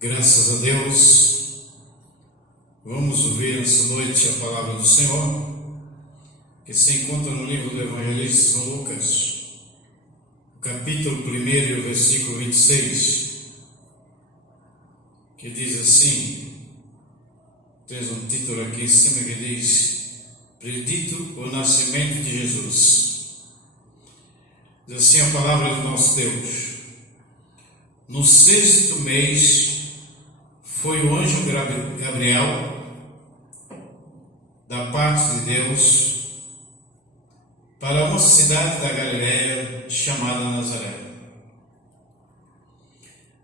Graças a Deus, vamos ouvir essa noite a palavra do Senhor, que se encontra no livro do evangelista São Lucas, capítulo 1 e o versículo 26, que diz assim, tens um título aqui em cima que diz, Predito o nascimento de Jesus. Diz assim a palavra do nosso Deus, no 6º mês, foi o anjo Gabriel, da parte de Deus, para uma cidade da Galileia chamada Nazaré.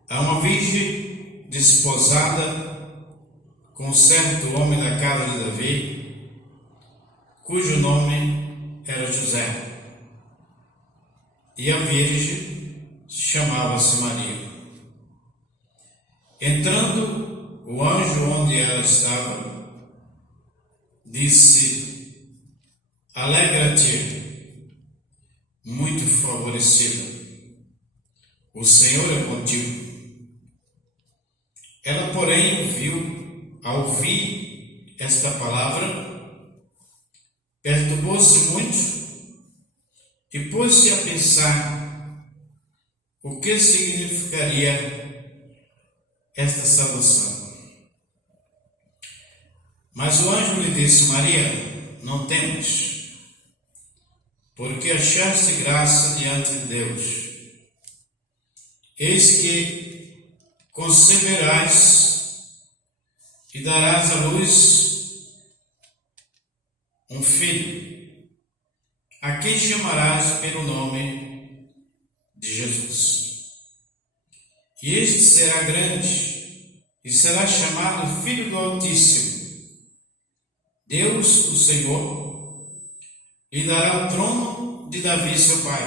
A uma virgem desposada com um certo homem da casa de Davi, cujo nome era José, e a virgem chamava-se Maria. Entrando o anjo onde ela estava, disse, alegra-te, muito favorecida, o Senhor é contigo. Ela, porém, viu, ao ouvir esta palavra, perturbou-se muito e pôs-se a pensar o que significaria esta salvação. Mas o anjo lhe disse, Maria, não temas, porque achaste graça diante de Deus. Eis que conceberás e darás à luz um filho, a quem chamarás pelo nome de Jesus. E este será grande e será chamado Filho do Altíssimo. Deus, o Senhor, lhe dará o trono de Davi, seu pai.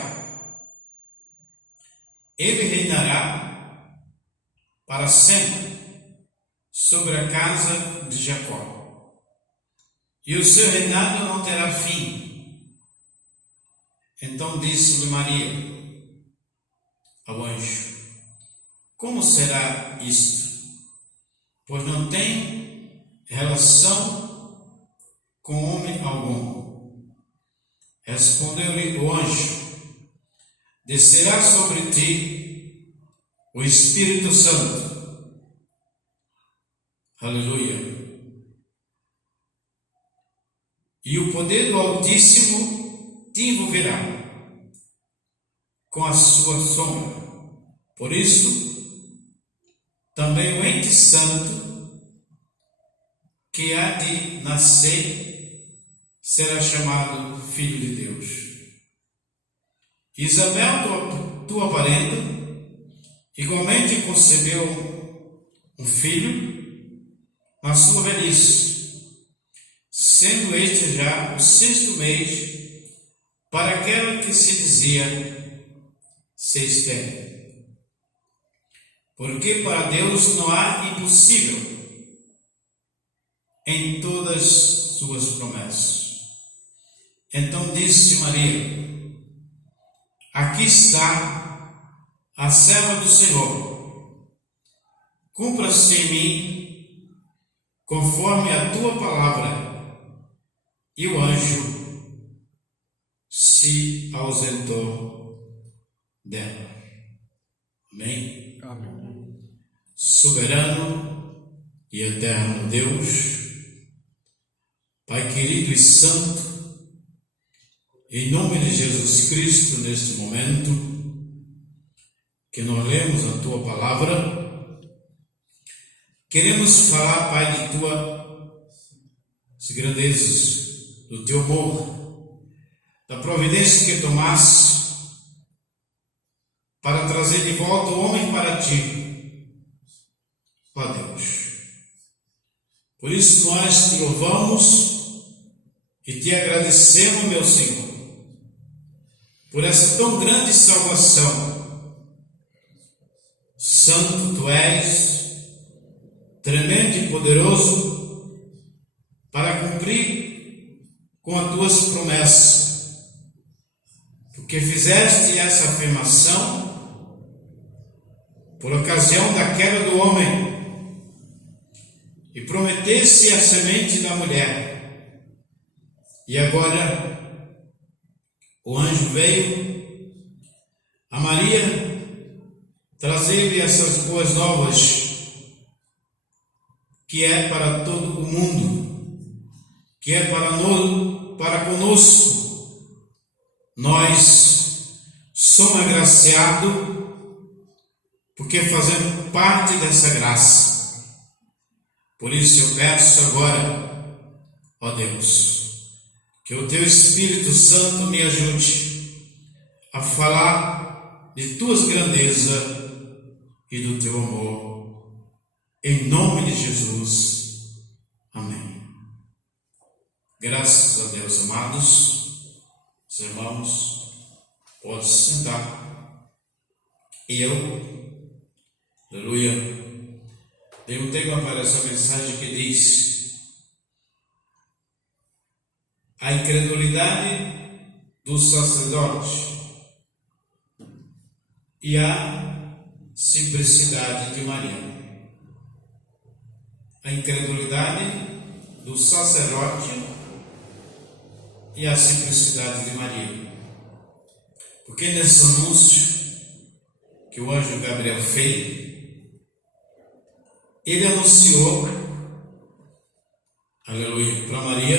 Ele reinará para sempre sobre a casa de Jacó, e o seu reinado não terá fim. Então disse-lhe Maria ao anjo, como será isto? Pois não tem relação com homem algum. Respondeu-lhe o anjo, descerá sobre ti o Espírito Santo. Aleluia. E o poder do Altíssimo te envolverá com a sua sombra. Por isso, também o ente santo que há de nascer será chamado Filho de Deus. Isabel, tua parenta, igualmente concebeu um filho na sua velhice, sendo este já o 6º mês para aquela que se dizia ser estéril. Porque para Deus não há impossível em todas suas promessas. Então disse Maria, aqui está a serva do Senhor, cumpra-se em mim conforme a tua palavra. E o anjo se ausentou dela. Amém? Amém. Soberano e eterno Deus, Pai querido e santo, em nome de Jesus Cristo, neste momento que nós lemos a Tua Palavra, queremos falar, Pai, de Tuas grandezas, do Teu amor, da providência que tomaste para trazer de volta o homem para Ti, ó Deus. Por isso nós Te louvamos e Te agradecemos, meu Senhor, por essa tão grande salvação. Santo Tu és, tremendo e poderoso, para cumprir com as Tuas promessas, porque fizeste essa afirmação por ocasião da queda do homem, e prometesse a semente da mulher. E agora o anjo veio a Maria trazer-lhe essas boas novas, que é para todo o mundo, que é para conosco. Nós somos agraciados porque fazemos parte dessa graça. Por isso eu peço agora, ó Deus, que o Teu Espírito Santo me ajude a falar de Tuas grandezas e do Teu amor. Em nome de Jesus. Amém. Graças a Deus, amados, os irmãos, pode se sentar. E eu, aleluia, tenho um tema para essa mensagem que diz: a incredulidade do sacerdote e a simplicidade de Maria. A incredulidade do sacerdote e a simplicidade de Maria. Porque nesse anúncio que o anjo Gabriel fez, ele anunciou, aleluia, para Maria,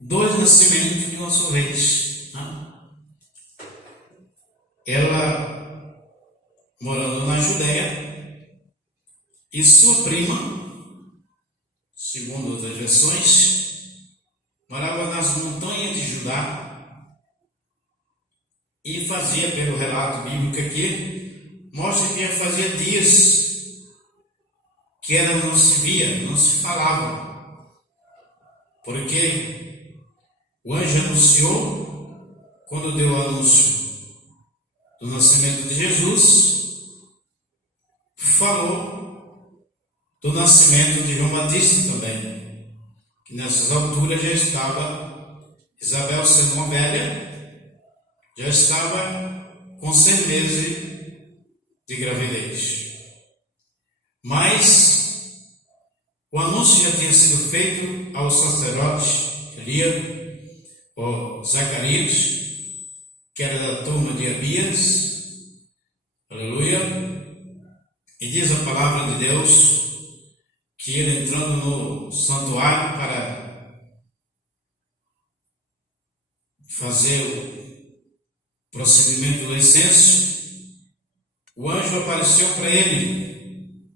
dois nascimentos de nosso rei. Ela morando na Judéia e sua prima, segundo as versões, morava nas montanhas de Judá e fazia, pelo relato bíblico aqui, mostra que fazia dias que ela não se via, não se falava, porque o anjo anunciou, quando deu o anúncio do nascimento de Jesus, falou do nascimento de João Batista também, que nessas alturas já estava, Isabel sendo uma velha, já estava com 100 meses de gravidez. Mas o anúncio já tinha sido feito ao sacerdote Elias, ou Zacarias, que era da turma de Abias, aleluia, e diz a palavra de Deus que ele, entrando no santuário para fazer o procedimento do incenso, o anjo apareceu para ele,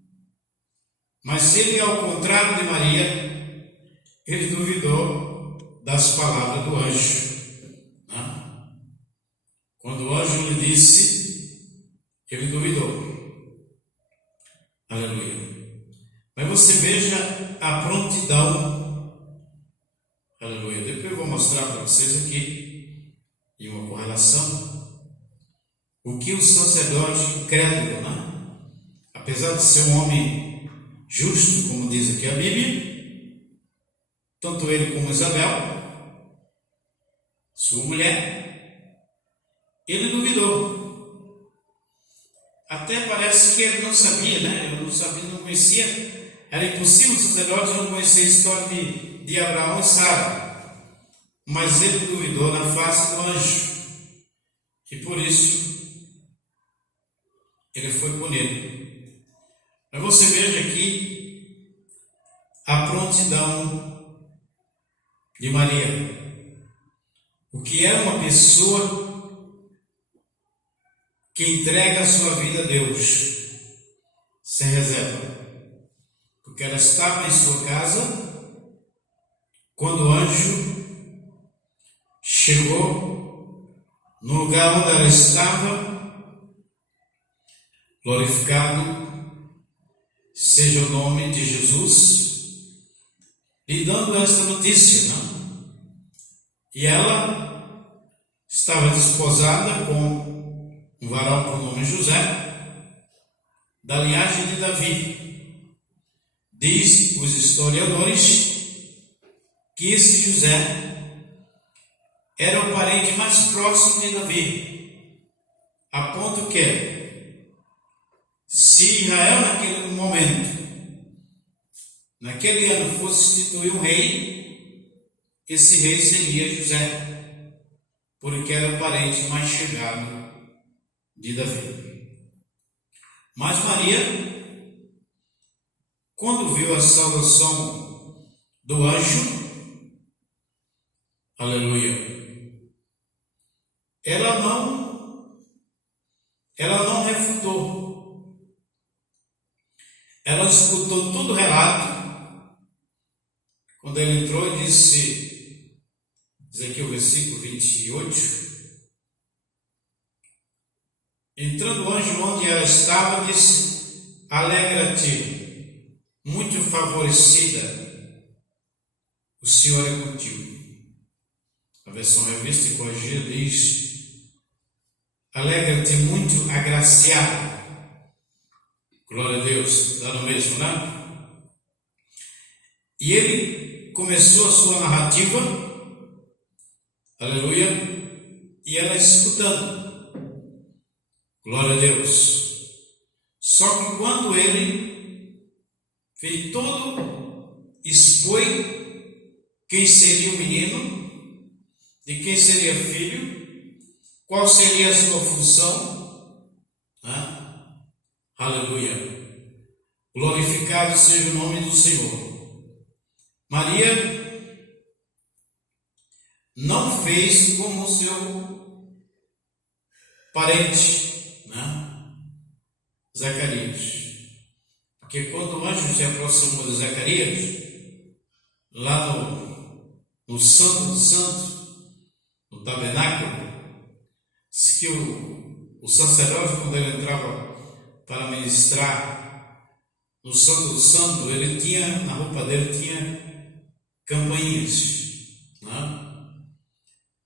mas ele, ao contrário de Maria, ele duvidou das palavras do anjo. Quando o anjo lhe disse, ele duvidou. Aleluia. Mas você veja a prontidão. Aleluia. Depois eu vou mostrar para vocês aqui, em uma correlação, o que o sacerdote incrédulo, apesar de ser um homem justo, como diz aqui a Bíblia, tanto ele como Isabel, sua mulher, ele duvidou. Até parece que ele não sabia, Ele não sabia, não conhecia. Era impossível o sacerdote não conhecer a história de Abraão e Sara. Mas ele duvidou na face do anjo. E por isso ele foi punido. Mas você veja aqui a prontidão de Maria. O que é uma pessoa que entrega a sua vida a Deus, sem reserva. Porque ela estava em sua casa, quando o anjo chegou no lugar onde ela estava, glorificado seja o nome de Jesus, lhe dando esta notícia, E ela estava desposada com um varão por nome José, da linhagem de Davi. Diz os historiadores que esse José era o parente mais próximo de Davi, a ponto que se Israel naquele momento, naquele ano, fosse instituir um rei, esse rei seria José, porque era o parente mais chegado de Davi. Mas Maria, quando viu a saudação do anjo, aleluia, ela não refutou. Ela escutou todo o relato. Quando ele entrou e disse, diz aqui o versículo 28, entrando o anjo onde ela estava, disse, alegra-te, muito favorecida, o Senhor é contigo. A versão revista e corrigida diz, alegra-te, muito agraciada. Glória a Deus, dá no mesmo, né? E ele começou a sua narrativa, aleluia, e ela escutando, glória a Deus. Só que quando ele fez todo, expôs quem seria o menino, de quem seria filho, qual seria a sua função, né? Aleluia. Glorificado seja o nome do Senhor. Maria não fez como seu parente, né? Zacarias. Porque quando o anjo se aproximou de Zacarias, lá no Santo do Santo, no tabernáculo, diz que o sacerdote, quando ele entrava para ministrar no Santo do Santo, ele tinha, na roupa dele tinha campainhas, né?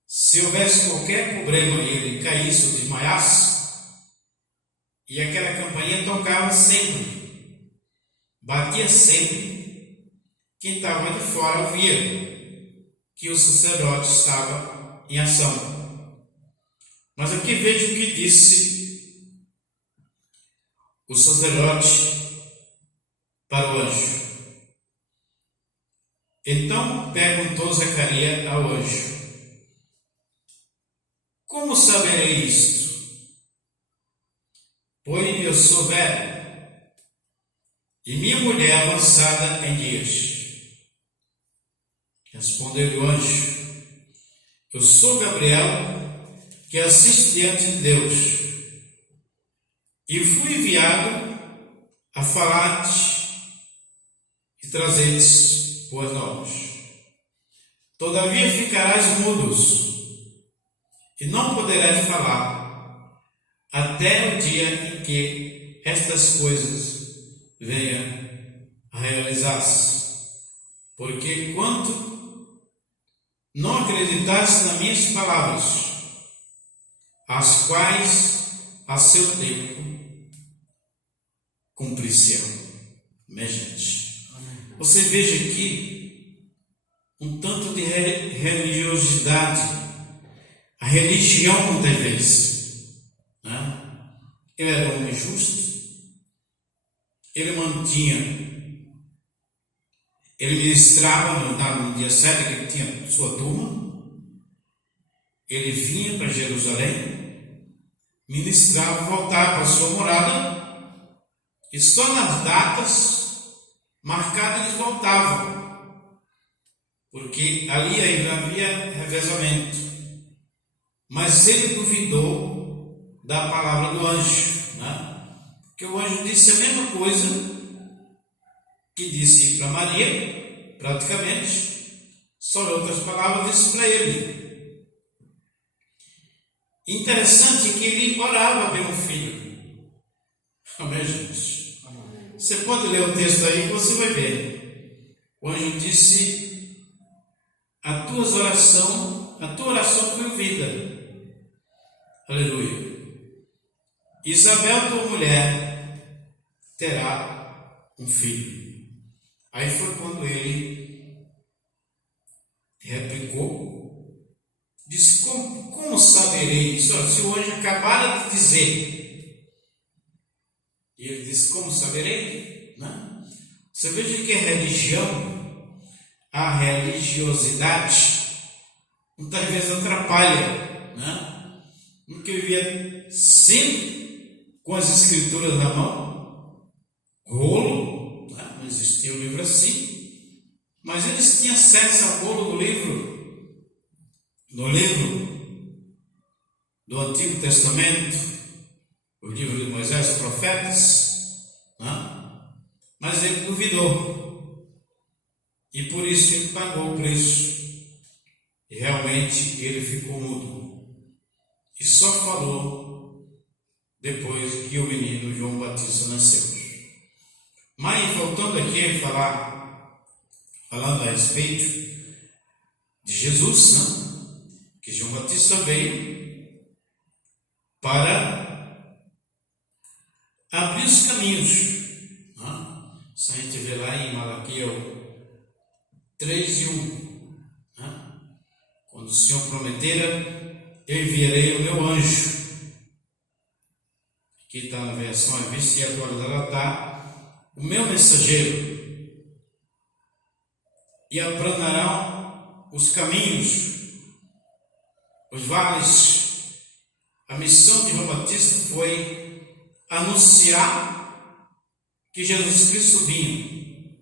Se houvesse qualquer problema e ele caísse ou desmaiasse, e aquela campainha tocava sempre, batia sempre, quem estava de fora ouvia que o sacerdote estava em ação. Mas aqui veja o que disse o sacerdote para o anjo. Então perguntou Zacarias ao anjo, como saberei isto? Pois eu sou velho, e minha mulher avançada em dias. Respondeu o anjo, eu sou Gabriel, que assiste diante de Deus, e fui enviado a falar-te e trazer-te boas novas. Todavia ficarás mudos e não poderás falar até o dia em que estas coisas venham a realizar-se. Porque quanto não acreditaste nas minhas palavras, as quais a seu tempo cumprir-se-ão. Minha gente, você veja aqui um tanto de religiosidade, a religião muitas vezes, né? Ele era um homem justo, ele ministrava no dia 7, que ele tinha sua turma, ele vinha para Jerusalém, ministrava, voltava para sua morada, e só nas datas marcadas eles voltavam, porque ali ainda havia revezamento. Mas ele duvidou da palavra do anjo, né? Porque o anjo disse a mesma coisa que disse para Maria, praticamente, só em outras palavras disse para ele. Interessante que ele orava pelo filho. Amém, gente? Você pode ler o texto aí que você vai ver. O anjo disse, a tua oração foi ouvida. Aleluia. Isabel, tua mulher, terá um filho. Aí foi quando ele replicou, disse, como saberei isso? Se o anjo acabara de dizer, E ele disse: como saberei? Né? Você veja que a religião, a religiosidade, muitas vezes atrapalha, né? Porque eu vivia sempre com as escrituras na mão, rolo, né? Não existia um livro assim, mas eles tinham acesso ao rolo do livro, no livro do Antigo Testamento, o livro de Moisés, profetas, né? Mas ele duvidou, e por isso ele pagou o preço, e realmente ele ficou mudo, e só falou depois que o menino João Batista nasceu. Mas voltando aqui a falando a respeito de Jesus, né? Que João Batista veio para abrir os caminhos. Se a gente vê lá em Malaquias 3:1, né? Quando o Senhor prometera, eu enviarei o meu anjo. Aqui está na versão revista e atualizada, está o meu mensageiro, e aplanarão os caminhos, os vales. A missão de João Batista foi anunciar que Jesus Cristo vinha.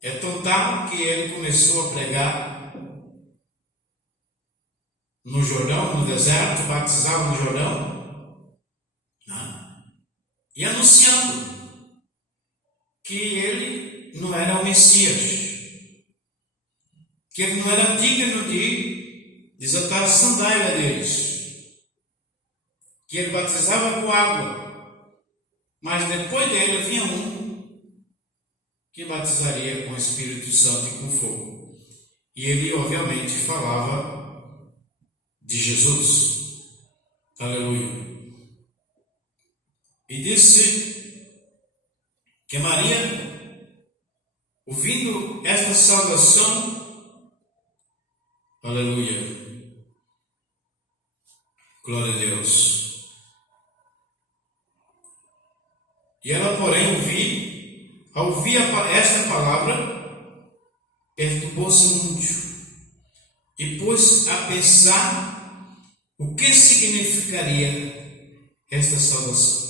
É tão tarde que ele começou a pregar no Jordão, no deserto, batizava no Jordão, né? E anunciando que ele não era o Messias, que ele não era digno de desatar a sandália deles, que ele batizava com água, mas depois dele vinha um que batizaria com o Espírito Santo e com fogo. E ele obviamente falava de Jesus. Aleluia. E disse que Maria, ouvindo esta saudação, aleluia, glória a Deus. E ela, porém, ao ouvir esta palavra, perturbou-se muito e pôs a pensar o que significaria esta saudação.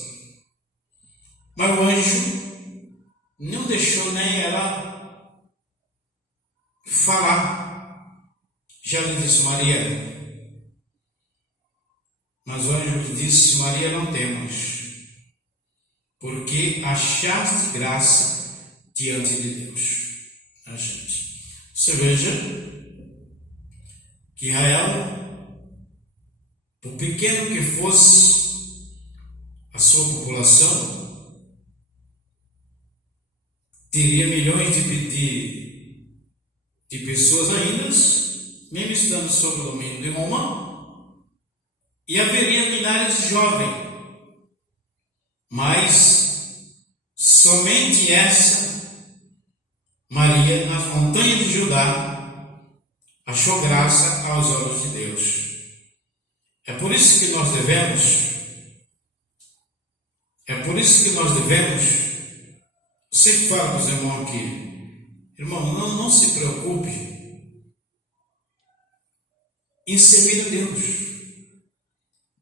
Mas o anjo não deixou nem ela falar. Já lhe disse: Maria. Mas o anjo lhe disse: Maria, não temas, porque achaste graça diante de Deus. A gente, você veja que Israel, por pequeno que fosse a sua população, teria milhões de pessoas ainda, mesmo estando sob o domínio de Roma, e haveria milhares de jovens. Mas somente essa Maria, nas montanhas de Judá, achou graça aos olhos de Deus. É por isso que nós devemos, eu sempre falo para os irmãos aqui, irmão, não se preocupe em servir a Deus.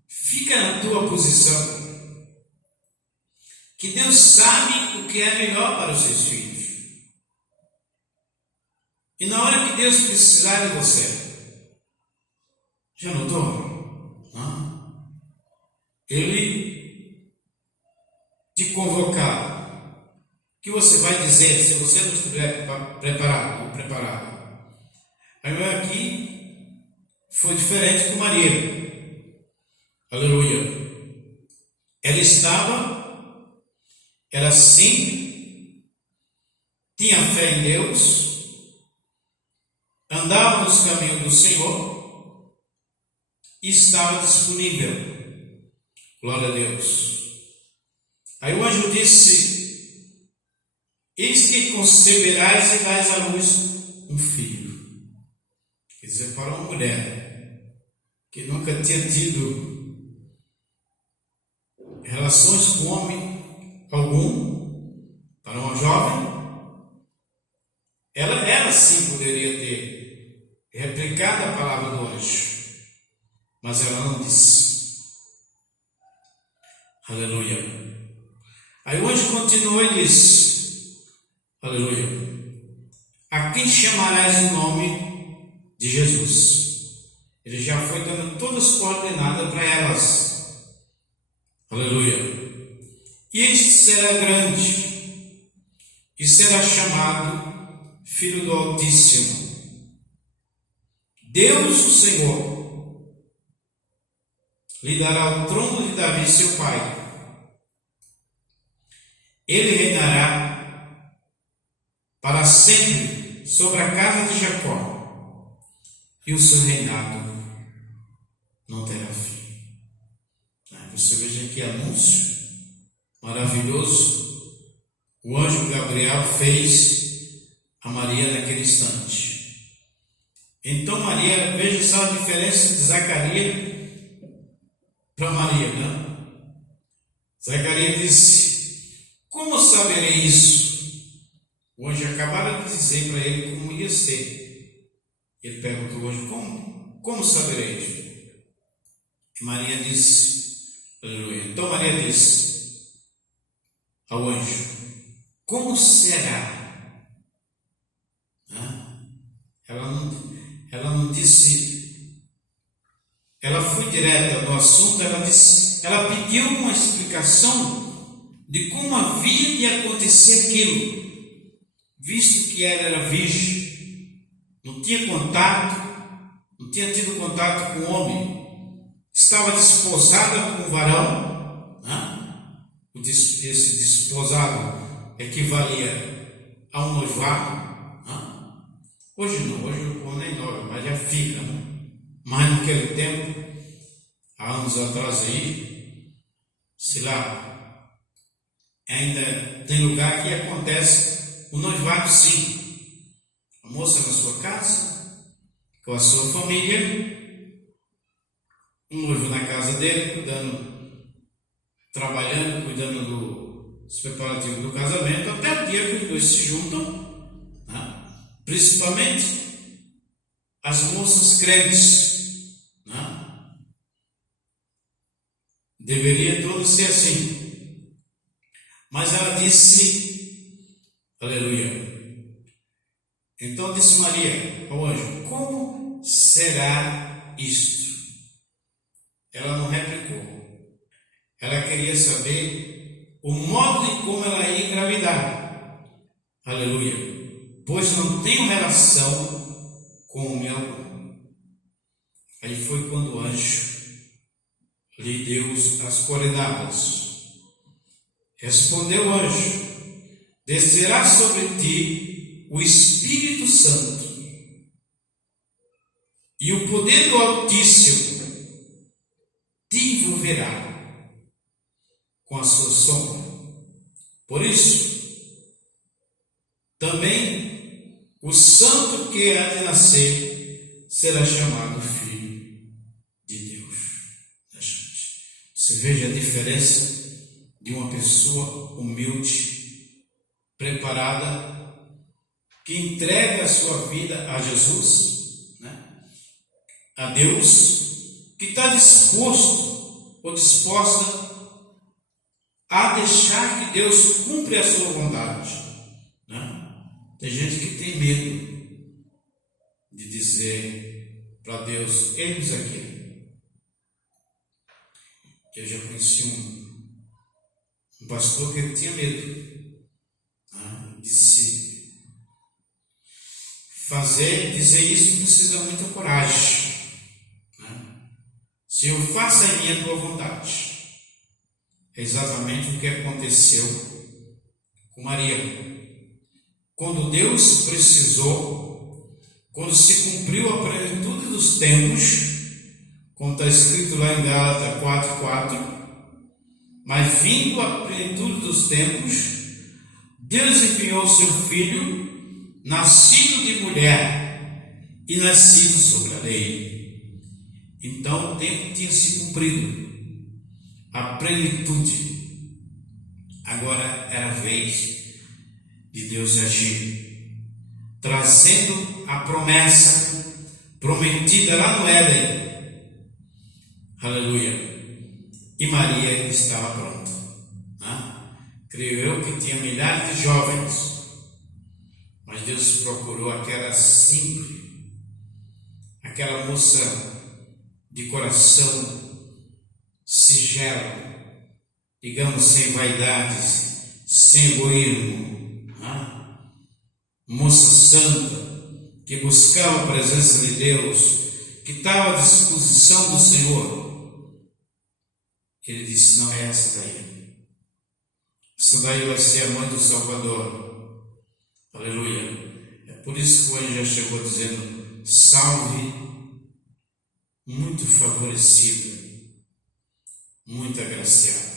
Fica na tua posição, que Deus sabe o que é melhor para os seus filhos. E na hora que Deus precisar de você, já notou? Não? Ele te convocar, o que você vai dizer se você não estiver preparado? Aí aqui foi diferente com Maria. Aleluia. Era simples, tinha fé em Deus, andava nos caminhos do Senhor e estava disponível. Glória a Deus. Aí o anjo disse: eis que conceberás e dás à luz um filho. Quer dizer, para uma mulher que nunca tinha tido relações com homem, algum, para uma jovem, ela sim poderia ter replicado a palavra do anjo, mas ela não disse. Aleluia. Aí o anjo continuou e disse, aleluia, a quem chamarás o nome de Jesus? Ele já foi dando todas as coordenadas para elas. Aleluia. E este será grande, e será chamado Filho do Altíssimo. Deus, o Senhor, lhe dará o trono de Davi, seu pai. Ele reinará para sempre sobre a casa de Jacó, e o seu reinado não terá fim. Você veja que anúncio maravilhoso o anjo Gabriel fez a Maria naquele instante. Então Maria, veja só a diferença de Zacarias para Maria, né? Zacarias disse, como saberei isso? O anjo acabaram de dizer para ele como ia ser. Ele perguntou ao anjo, como saberei isso? E Maria disse, aleluia. Então Maria disse ao anjo, como será? Ela não disse, ela foi direta no assunto, ela pediu uma explicação de como havia de acontecer aquilo, visto que ela era virgem, não tinha tido contato com o homem, estava desposada com o varão, esse desposado equivalia a um noivado. Hoje não, hoje o povo nem noiva, mas já fica, mas naquele tempo, há anos atrás aí, sei lá, ainda tem lugar que acontece o noivado sim. A moça na sua casa, com a sua família, um noivo na casa dele, trabalhando, cuidando dos preparativos do casamento, até o dia que os dois se juntam, principalmente as moças crentes, deveria tudo ser assim, mas ela disse, aleluia. Então disse Maria ao anjo, como será isto? Ela não replicou. Ela queria saber o modo de como ela ia engravidar. Aleluia. Pois não tenho relação com o meu. Aí foi quando o anjo lhe deu as coordenadas. Respondeu o anjo, descerá sobre ti o Espírito Santo, e o poder do Altíssimo te envolverá com a sua sombra. Por isso, também o santo que há de nascer será chamado Filho de Deus. Você veja a diferença de uma pessoa humilde, preparada, que entrega a sua vida a Jesus, a Deus, que está disposto ou disposta a deixar que Deus cumpra a sua vontade. Tem gente que tem medo de dizer para Deus, eis aqui. Eu já conheci um pastor que ele tinha medo. Disse, dizer isso precisa de muita coragem. Senhor, faça em mim a tua vontade. É exatamente o que aconteceu com Maria. Quando Deus precisou, quando se cumpriu a plenitude dos tempos, como está escrito lá em Gálatas 4:4, mas vindo a plenitude dos tempos, Deus enviou seu Filho, nascido de mulher e nascido sobre a lei. Então o tempo tinha se cumprido, a plenitude, Agora era a vez de Deus agir, trazendo a promessa prometida lá no Éden. Aleluia. E Maria estava pronta. Creio eu que tinha milhares de jovens, mas Deus procurou aquela simples, aquela moça de coração singelo, digamos, sem vaidades, sem egoísmo, moça santa, que buscava a presença de Deus, que estava à disposição do Senhor. Ele disse: não é essa daí. Essa daí vai ser a mãe do Salvador. Aleluia. É por isso que o anjo já chegou dizendo: salve, muito favorecida, muito agraciada.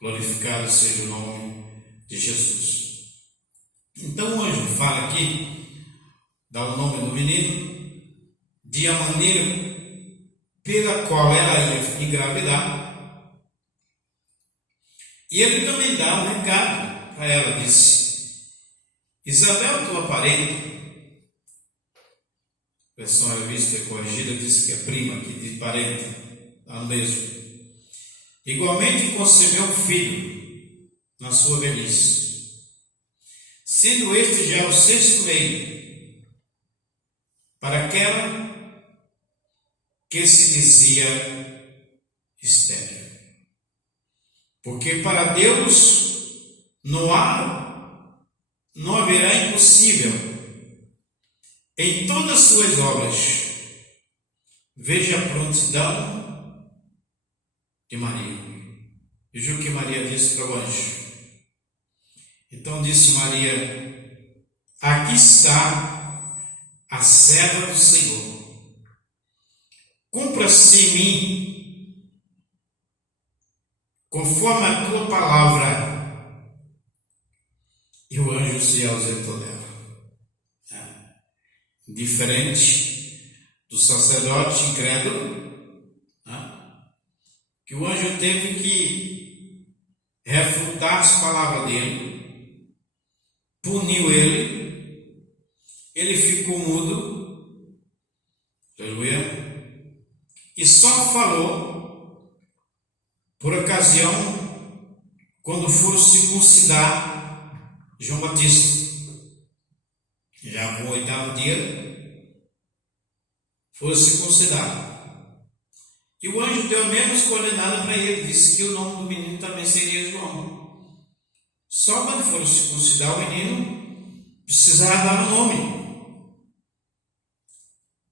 Glorificado seja o nome de Jesus. Então o anjo fala aqui, dá o nome do menino, de a maneira pela qual ela ia engravidar. E ele também dá um recado para ela, disse: Isabel, tua parente, versão revista e corrigida, diz que é prima aqui de parente, está no mesmo. Igualmente concebeu um filho na sua velhice, sendo este já o sexto mês, para aquela que se dizia estéril. Porque para Deus não haverá impossível em todas as suas obras. Veja a prontidão de Maria. Veja o que Maria disse para o anjo. Então disse Maria: aqui está a serva do Senhor. Cumpra-se em mim conforme a tua palavra. E o anjo se ausentou dela. Diferente do sacerdote incrédulo, que o anjo teve que refutar as palavras dele, puniu ele ficou mudo, aleluia, e só falou por ocasião quando for circuncidar João Batista. Já com o 8º dia foi circuncidado. E o anjo deu a mesma coordenada para ele, disse que o nome do menino também seria João. Só quando for circuncidar o menino, precisava dar o nome.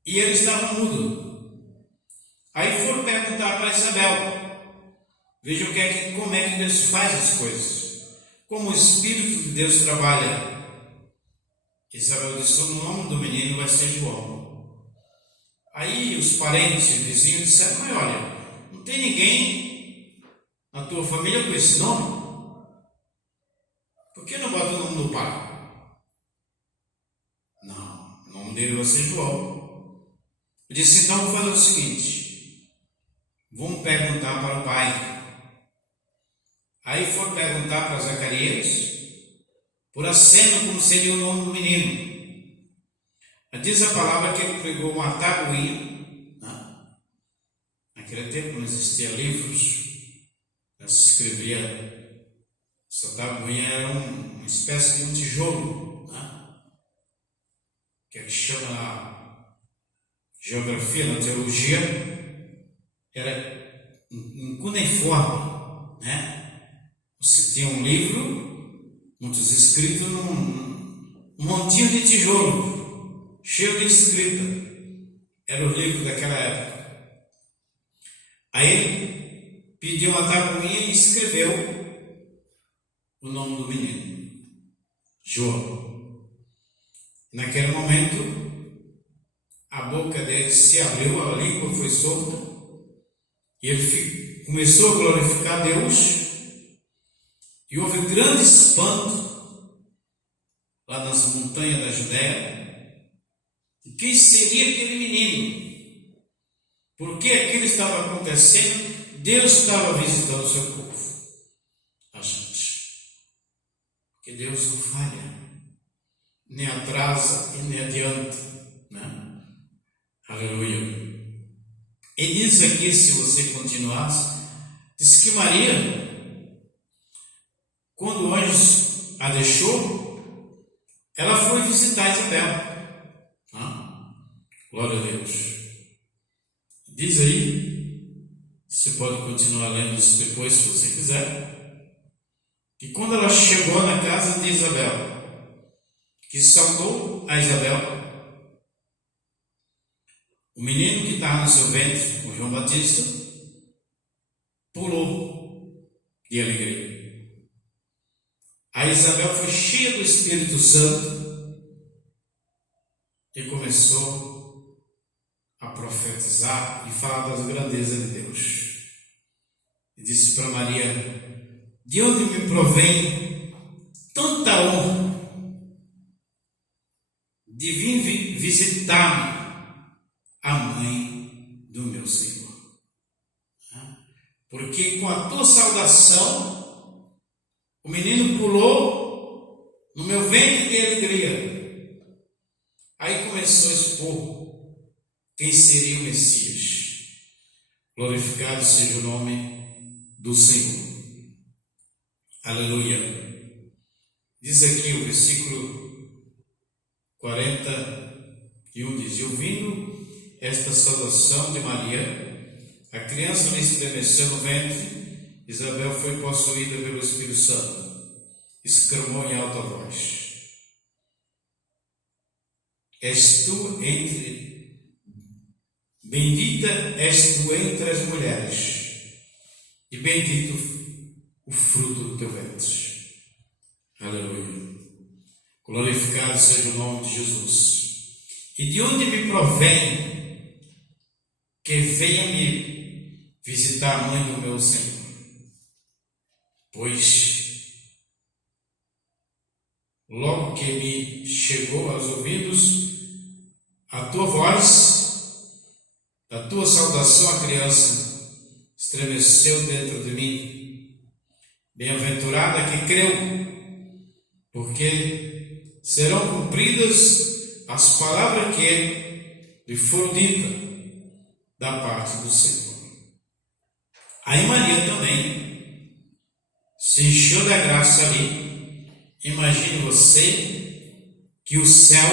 E ele estava mudo. Aí foram perguntar para Isabel. Veja como é que Deus faz as coisas, como o Espírito de Deus trabalha. Isabel disse: o nome do menino vai ser João. Aí os parentes e vizinhos disseram: mas olha, não tem ninguém na tua família com esse nome? Por que não bota o nome do pai? Não, o nome dele vai ser João. Eu disse: então vou fazer o seguinte, vamos perguntar para o pai. Aí foram perguntar para Zacarias por aceno como seria o nome do menino. Diz a palavra que ele pegou uma tabuinha. Naquele tempo não existiam livros, já se escrevia. Essa tabuinha era uma espécie de um tijolo, que é que chama na geografia, na teologia, era um cuneiforme, Você tinha um livro, muitos escritos num montinho de tijolo, cheio de escrita. Era o livro daquela época. Aí ele pediu uma tabuinha e escreveu o nome do menino, João. Naquele momento, a boca dele se abriu, a língua foi solta, e ele começou a glorificar Deus. E houve grande espanto lá nas montanhas da Judéia. E quem seria aquele menino? Porque aquilo estava acontecendo, Deus estava visitando o seu povo, a gente. que Deus não falha, nem atrasa e nem adianta, né? Aleluia. E diz aqui, se você continuasse, diz que Maria, quando o anjo a deixou, ela foi visitar Isabel. Glória a Deus. Diz aí, você pode continuar lendo isso depois, se você quiser, que quando ela chegou na casa de Isabel, que saudou a Isabel, o menino que estava no seu ventre, o João Batista, pulou de alegria. A Isabel foi cheia do Espírito Santo e começou a profetizar e falar das grandezas de Deus. E disse para Maria: de onde me provém tanta honra de vir visitar-me a mãe do meu Senhor? Porque com a tua saudação, o menino pulou no meu ventre de alegria. Aí começou a expor quem seria o Messias. Glorificado seja o nome do Senhor. Aleluia. Diz aqui o versículo 41, diz: e ouvindo esta saudação de Maria, a criança lhe estremeceu no ventre. Isabel foi possuída pelo Espírito Santo, exclamou em alta voz: bendita és tu entre as mulheres, e bendito o fruto do teu ventre. Aleluia. Glorificado seja o nome de Jesus. E de onde me provém que venha me visitar a mãe do meu Senhor? Pois logo que me chegou aos ouvidos a tua voz, a tua saudação, a criança estremeceu dentro de mim. Bem-aventurada que creu, porque serão cumpridas as palavras que lhe foram ditas da parte do Senhor. Aí Maria também se encheu da graça ali. Imagine você que o céu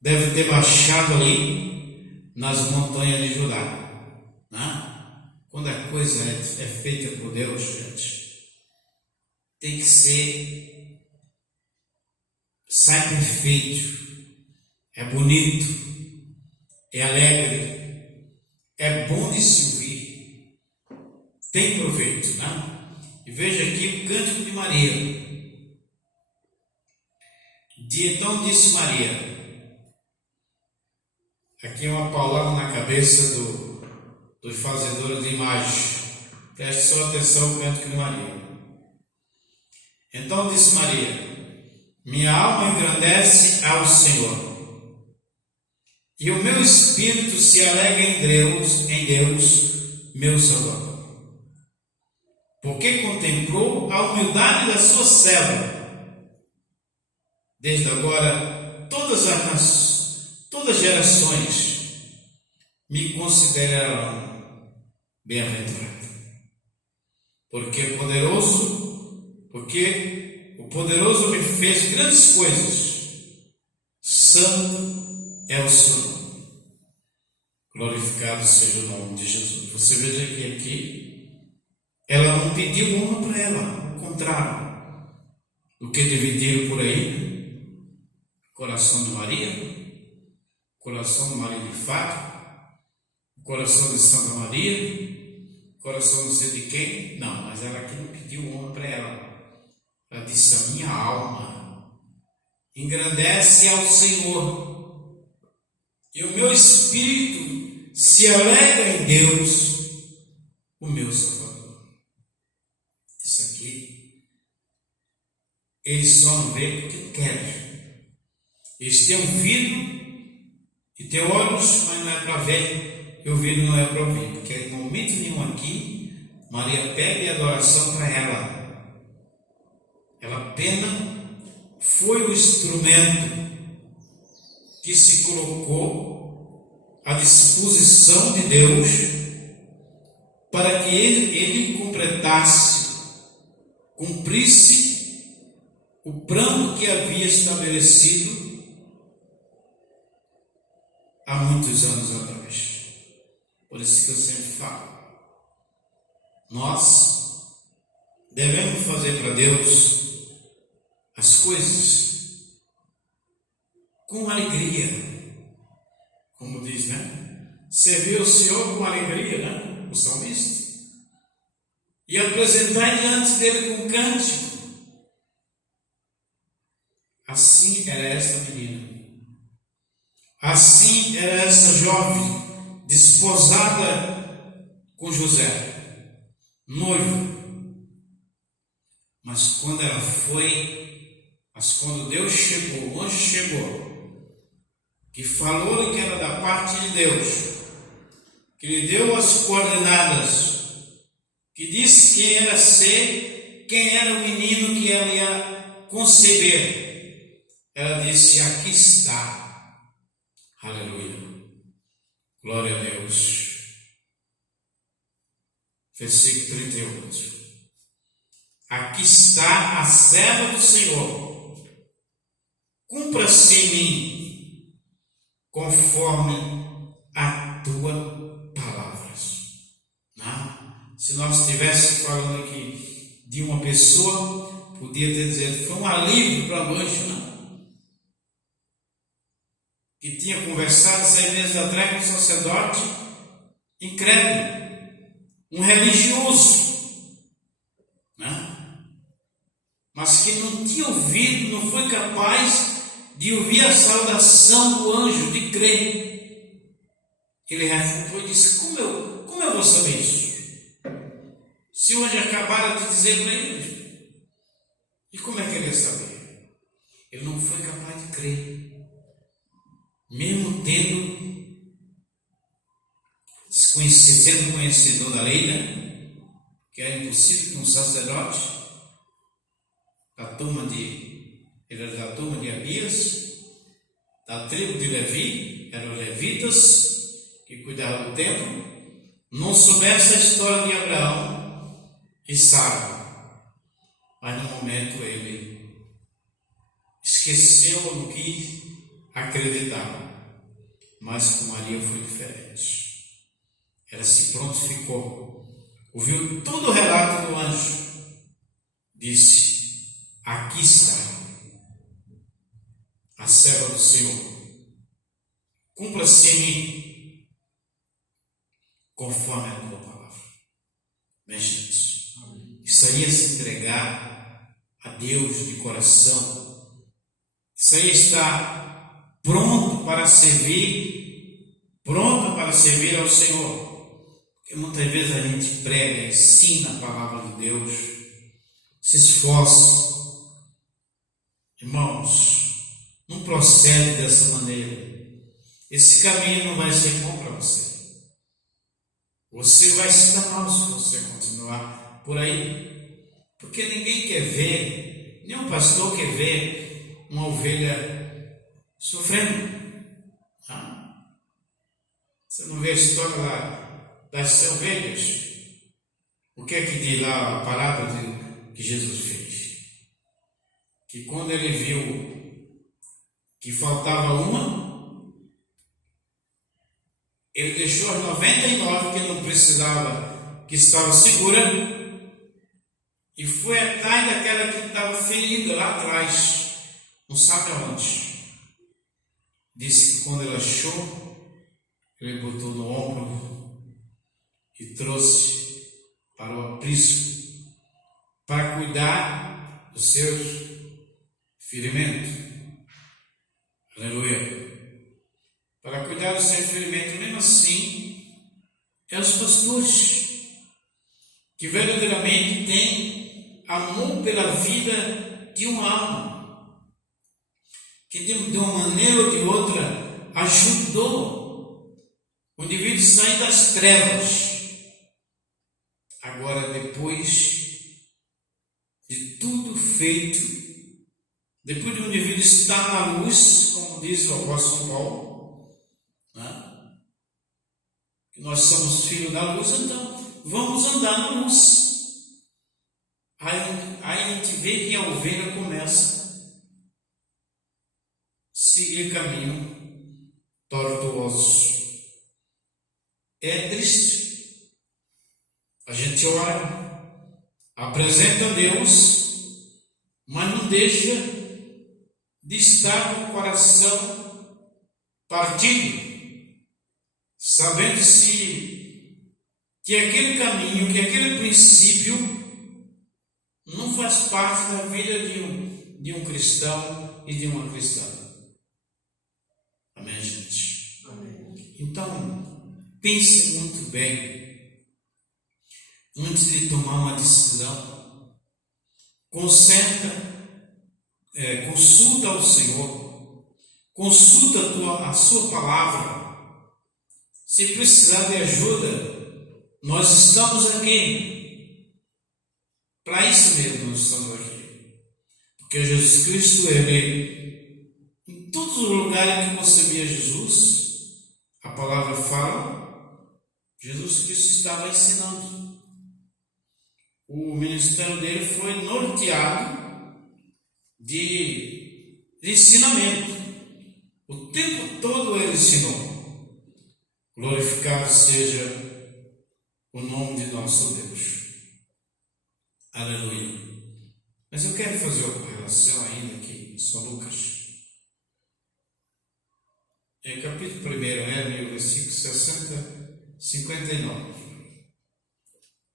deve ter baixado ali nas montanhas de Judá, né? Quando a coisa é feita por Deus, gente, tem que sai perfeito. É bonito, é alegre, é bom de se ouvir, tem proveito, né? E veja aqui o cântico de Maria. Então disse Maria, aqui é uma palavra na cabeça dos fazedores de imagem. Preste só atenção ao cântico de Maria. Então disse Maria: minha alma engrandece ao Senhor, e o meu espírito se alegra em Deus, meu Salvador, porque contemplou a humildade da sua serva. Desde agora, todas as gerações me considerarão bem-aventurado, porque o poderoso me fez grandes coisas. Santo é o seu nome. Glorificado seja o nome de Jesus. Você veja que aqui ela não pediu honra para ela, ao contrário do que dividiram por aí. Coração de Maria, coração de Maria de Fátima, coração de Santa Maria, coração não sei de quem. Não, mas ela aqui não pediu honra para ela. Ela disse: a minha alma engrandece ao Senhor, e o meu espírito se alegra em Deus, o meu Salvador. Isso aqui, eles só não veem porque querem. Eles têm ouvido e têm olhos, mas não é para ver, e ouvido não é para ouvir, porque em momento nenhum aqui Maria pede adoração para ela. Ela pede pena foi o instrumento que se colocou à disposição de Deus para que ele cumprisse o plano que havia estabelecido há muitos anos atrás. Por isso que eu sempre falo, nós devemos fazer para Deus as coisas com alegria, como diz, né? Servir o Senhor com alegria, né? O salmista. E apresentar diante dele com cântico. Assim era essa menina. Assim era essa jovem, desposada com José, noivo. Mas quando Deus chegou, o anjo chegou, que falou-lhe que era da parte de Deus, que lhe deu as coordenadas, que disse quem era o menino que ela ia conceber. Ela disse: aqui está. Aleluia. Glória a Deus. Versículo 38. Aqui está a serva do Senhor. Cumpra-se em mim conforme a tua palavra. Não? Se nós estivéssemos falando aqui de uma pessoa, podia ter dizer, foi um alívio para o anjo, não? Que tinha conversado 6 meses atrás com um sacerdote incrédulo, um religioso, né? Mas que não tinha ouvido, não foi capaz de ouvir a saudação do anjo, de crer. Ele refutou e disse: como eu vou saber isso? Se o anjo acabara de dizer para ele, e como é que ele ia saber? Ele não foi capaz de crer. Mesmo sendo conhecedor da lei, né? Que era impossível que um sacerdote ele era da turma de Abias, da tribo de Levi, eram os levitas que cuidavam do templo, não soubesse a história de Abraão e Sara, mas no momento ele esqueceu, não quis acreditar. Mas com Maria foi diferente. Ela se prontificou, ouviu todo o relato do anjo, disse: aqui está a serva do Senhor, cumpra-se em mim conforme a tua palavra. Mexe nisso. Isso aí é se entregar a Deus de coração. Isso aí está pronto para servir ao Senhor. Porque muitas vezes a gente prega, ensina a palavra de Deus, se esforça. Irmãos, não procede dessa maneira. Esse caminho não vai ser bom para você. Você vai se dar mal se você continuar por aí. Porque ninguém quer ver, nenhum pastor quer ver uma ovelha sofrendo. Você não vê a história lá das ovelhas? O que é que diz lá a parábola que Jesus fez? Que quando ele viu que faltava uma, ele deixou as 99 que não precisava, que estava segura, e foi atrás daquela que estava ferida lá atrás, não sabe aonde. Disse que quando ele achou, ele botou no ombro e trouxe para o aprisco para cuidar dos seus ferimentos. Aleluia. Para cuidar dos seus ferimentos. Mesmo assim, é os pastores que verdadeiramente têm amor pela vida de uma alma, que de uma maneira ou de outra ajudou o indivíduo sair das trevas. Agora, depois de tudo feito, Depois de um indivíduo estar na luz, como diz o apóstolo São Paulo, né? Que nós somos filhos da luz, então vamos andar na luz. Aí a gente vê que a ovelha começa a seguir caminho tortuoso. É triste. A gente ora, apresenta a Deus, mas não deixa de estar com o coração partido, sabendo que aquele caminho, que aquele princípio não faz parte da vida de um cristão e de uma cristã. Amém, gente? Amém. Então, pense muito bem antes de tomar uma decisão. Consulta ao Senhor, consulta a sua palavra. Se precisar de ajuda, nós estamos aqui. Para isso mesmo nós estamos aqui. Porque Jesus Cristo, Ele, em todos os lugares que você via Jesus, a palavra fala, Jesus Cristo estava ensinando. O ministério dele foi norteado de ensinamento. O tempo todo ele ensinou. Glorificado seja o nome de nosso Deus. Aleluia. Mas eu quero fazer uma correlação ainda aqui, São Lucas. Em capítulo 1, no versículo 59.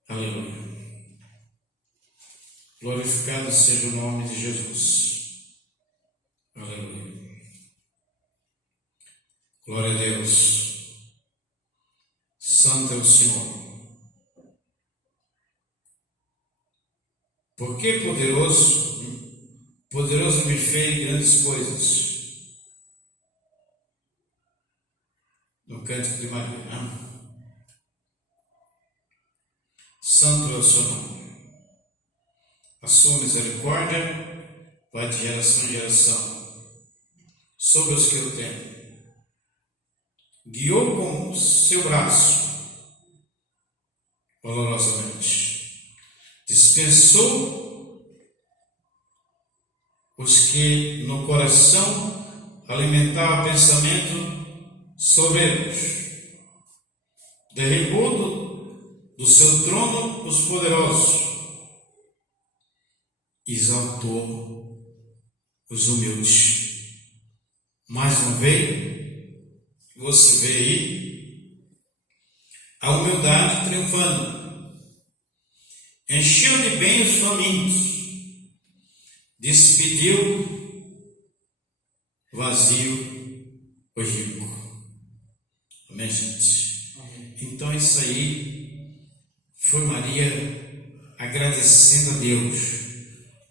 Aleluia. Glorificado seja o nome de Jesus. Aleluia. Glória a Deus. Santo é o Senhor. Porque poderoso me fez grandes coisas. No Cântico de Maria. Santo é o seu nome. A sua misericórdia vai de geração em geração sobre os que o temem. Guiou com o seu braço valorosamente. Dispensou os que no coração alimentavam pensamento soberbos. Derribou do seu trono os poderosos. Exaltou os humildes. Mais uma vez, você vê aí a humildade triunfando. Encheu de bem os famintos, despediu vazio o rico. Amém, gente? Amém. Então isso aí foi Maria agradecendo a Deus,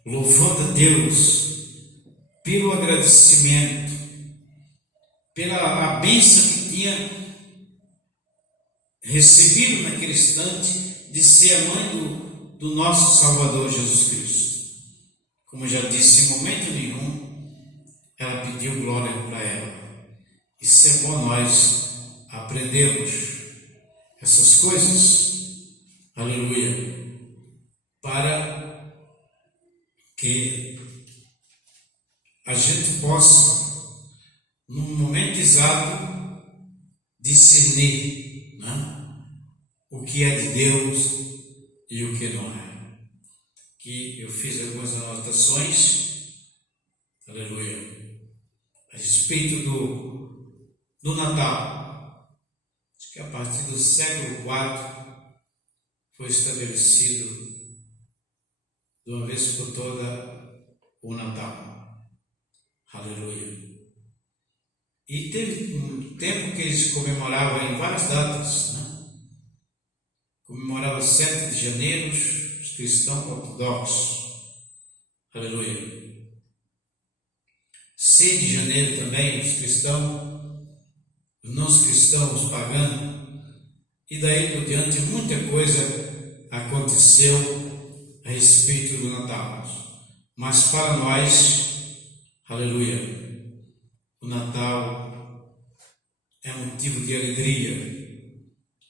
louvando a Deus pelo agradecimento, pela a bênção que tinha recebido naquele instante de ser a mãe do nosso Salvador Jesus Cristo. Como já disse, em momento nenhum ela pediu glória para ela. Isso é bom nós aprendermos essas coisas, aleluia, para que a gente possa, num momento exato, discernir, né, o que é de Deus e o que não é. Que eu fiz algumas anotações, aleluia, a respeito do Natal. Acho que a partir do século IV foi estabelecido de uma vez por toda o Natal. Aleluia. E teve um tempo que eles comemoravam em várias datas, né? Comemoravam 7 de janeiro, os cristãos ortodoxos. Aleluia. 6 de janeiro também, os cristãos, os não cristãos, os pagãos. E daí por diante muita coisa aconteceu a respeito do Natal. Mas para nós, Aleluia. O Natal é motivo de alegria.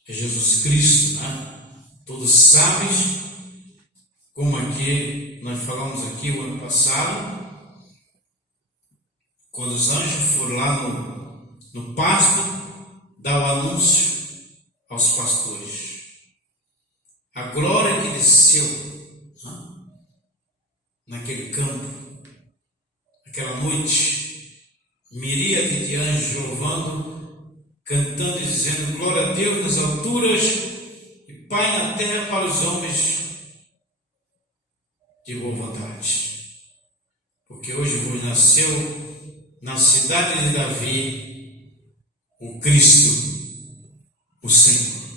É Jesus Cristo, né? Todos sabem, como aqui nós falamos aqui o ano passado, quando os anjos foram lá no pasto dar o anúncio aos pastores. A glória que desceu, né? Naquele campo, aquela noite, miríade de anjos louvando, cantando e dizendo glória a Deus nas alturas e Pai na terra para os homens de boa vontade. Porque hoje vos nasceu na cidade de Davi o Cristo, o Senhor.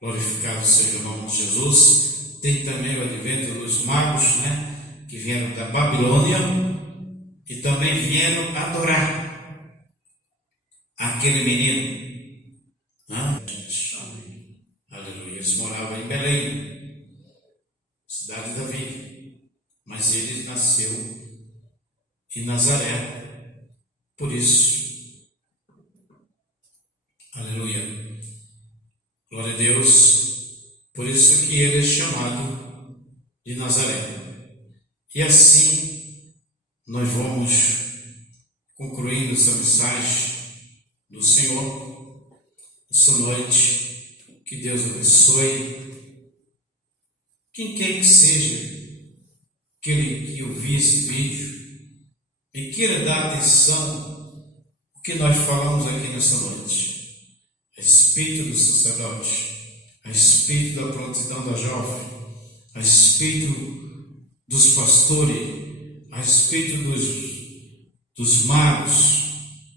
Glorificado seja o nome de Jesus. Tem também o advento dos magos, né, que vieram da Babilônia e também vieram adorar aquele menino. Amém. Aleluia. Eles moravam em Belém, cidade de Davi, mas ele nasceu em Nazaré. Por isso, aleluia. Glória a Deus. Por isso que ele é chamado de Nazaré. E assim nós vamos concluindo essa mensagem do Senhor essa noite. Que Deus abençoe quem quer que seja aquele que ouvir esse vídeo e queira dar atenção ao que nós falamos aqui nessa noite, a respeito do sacerdote, a respeito da prontidão da jovem, a respeito dos pastores, a respeito dos magos,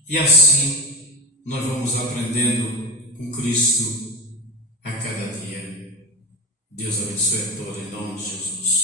e assim nós vamos aprendendo com Cristo a cada dia. Deus abençoe a todos em nome de Jesus.